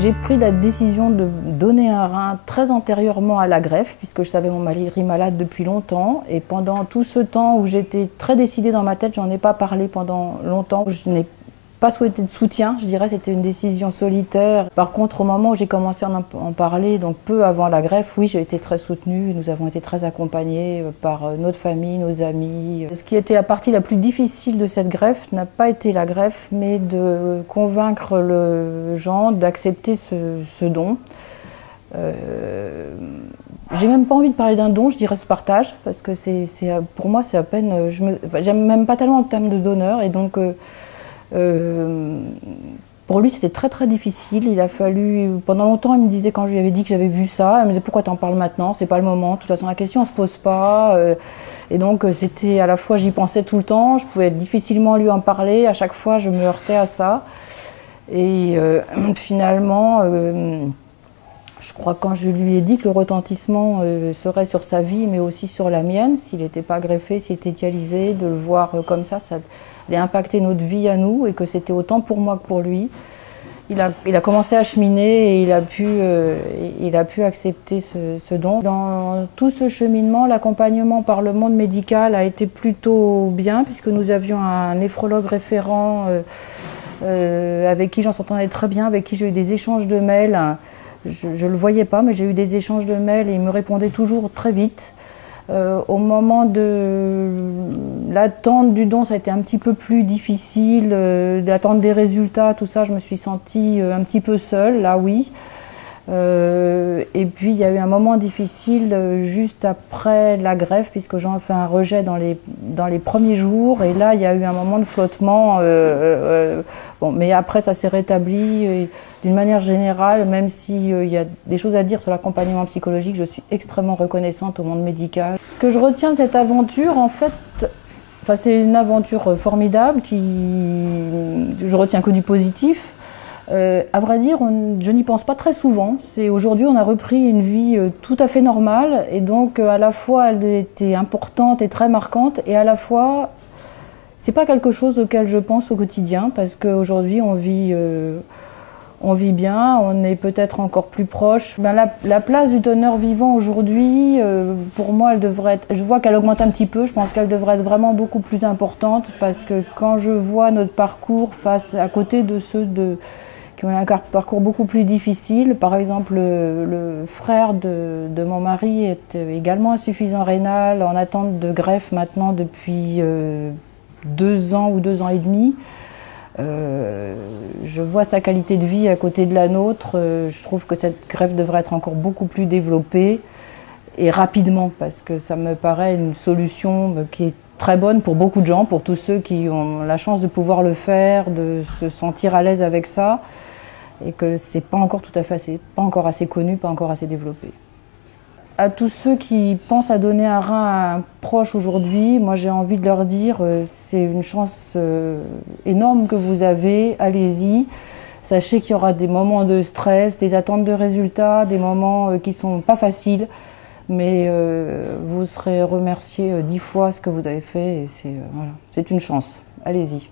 J'ai pris la décision de donner un rein très antérieurement à la greffe, puisque je savais mon mari malade depuis longtemps. Et pendant tout ce temps où j'étais très décidée dans ma tête, j'en ai pas parlé pendant longtemps. Je n'ai pas souhaité de soutien, je dirais, c'était une décision solitaire. Par contre, au moment où j'ai commencé à en parler, donc peu avant la greffe, oui, j'ai été très soutenue. Nous avons été très accompagnés par notre famille, nos amis. Ce qui était la partie la plus difficile de cette greffe n'a pas été la greffe, mais de convaincre le gens d'accepter ce don. J'ai même pas envie de parler d'un don, je dirais ce partage, parce que pour moi, c'est à peine. J'aime même pas tellement le terme de donneur, et donc. Pour lui, c'était très très difficile. Il a fallu, pendant longtemps, il me disait, quand je lui avais dit que j'avais vu ça, il me disait pourquoi t'en parles maintenant, c'est pas le moment. De toute façon, la question ne se pose pas. Et donc, c'était à la fois, j'y pensais tout le temps, je pouvais difficilement lui en parler. À chaque fois, je me heurtais à ça. Et finalement, je crois que quand je lui ai dit que le retentissement serait sur sa vie, mais aussi sur la mienne, s'il n'était pas greffé, s'il était dialysé, de le voir comme ça allait impacter notre vie à nous, et que c'était autant pour moi que pour lui. Il a commencé à cheminer et il a pu accepter ce don. Dans tout ce cheminement, l'accompagnement par le monde médical a été plutôt bien, puisque nous avions un néphrologue référent avec qui j'en s'entendais très bien, avec qui j'ai eu des échanges de mails. Je ne le voyais pas, mais j'ai eu des échanges de mails et il me répondait toujours très vite. Au moment de l'attente du don, ça a été un petit peu plus difficile, d'attendre des résultats, tout ça, je me suis sentie un petit peu seule, là oui. Et puis il y a eu un moment difficile juste après la greffe, puisque j'en ai fait un rejet dans les premiers jours, et là il y a eu un moment de flottement. Bon, mais après ça s'est rétabli. D'une manière générale, même s'il y a des choses à dire sur l'accompagnement psychologique, je suis extrêmement reconnaissante au monde médical. Ce que je retiens de cette aventure, en fait, c'est une aventure formidable, je retiens que du positif. À vrai dire, je n'y pense pas très souvent. Aujourd'hui, on a repris une vie tout à fait normale, et donc à la fois elle était importante et très marquante, et à la fois c'est pas quelque chose auquel je pense au quotidien, parce qu'aujourd'hui on vit bien, on est peut-être encore plus proche. La place du donneur vivant aujourd'hui, pour moi, elle devrait être. Je vois qu'elle augmente un petit peu. Je pense qu'elle devrait être vraiment beaucoup plus importante, parce que quand je vois notre parcours à côté de ceux qui ont un parcours beaucoup plus difficile, par exemple, le frère de mon mari est également insuffisant rénal, en attente de greffe maintenant depuis 2 ans ou 2 ans et demi. Je vois sa qualité de vie à côté de la nôtre. Je trouve que cette greffe devrait être encore beaucoup plus développée, et rapidement, parce que ça me paraît une solution qui est très bonne pour beaucoup de gens, pour tous ceux qui ont la chance de pouvoir le faire, de se sentir à l'aise avec ça, et que c'est pas encore tout à fait pas encore assez connu, pas encore assez développé. À tous ceux qui pensent à donner un rein à un proche aujourd'hui, moi j'ai envie de leur dire c'est une chance énorme que vous avez, allez-y. Sachez qu'il y aura des moments de stress, des attentes de résultats, des moments qui ne sont pas faciles, mais vous serez remercié 10 fois ce que vous avez fait, et c'est une chance. Allez-y.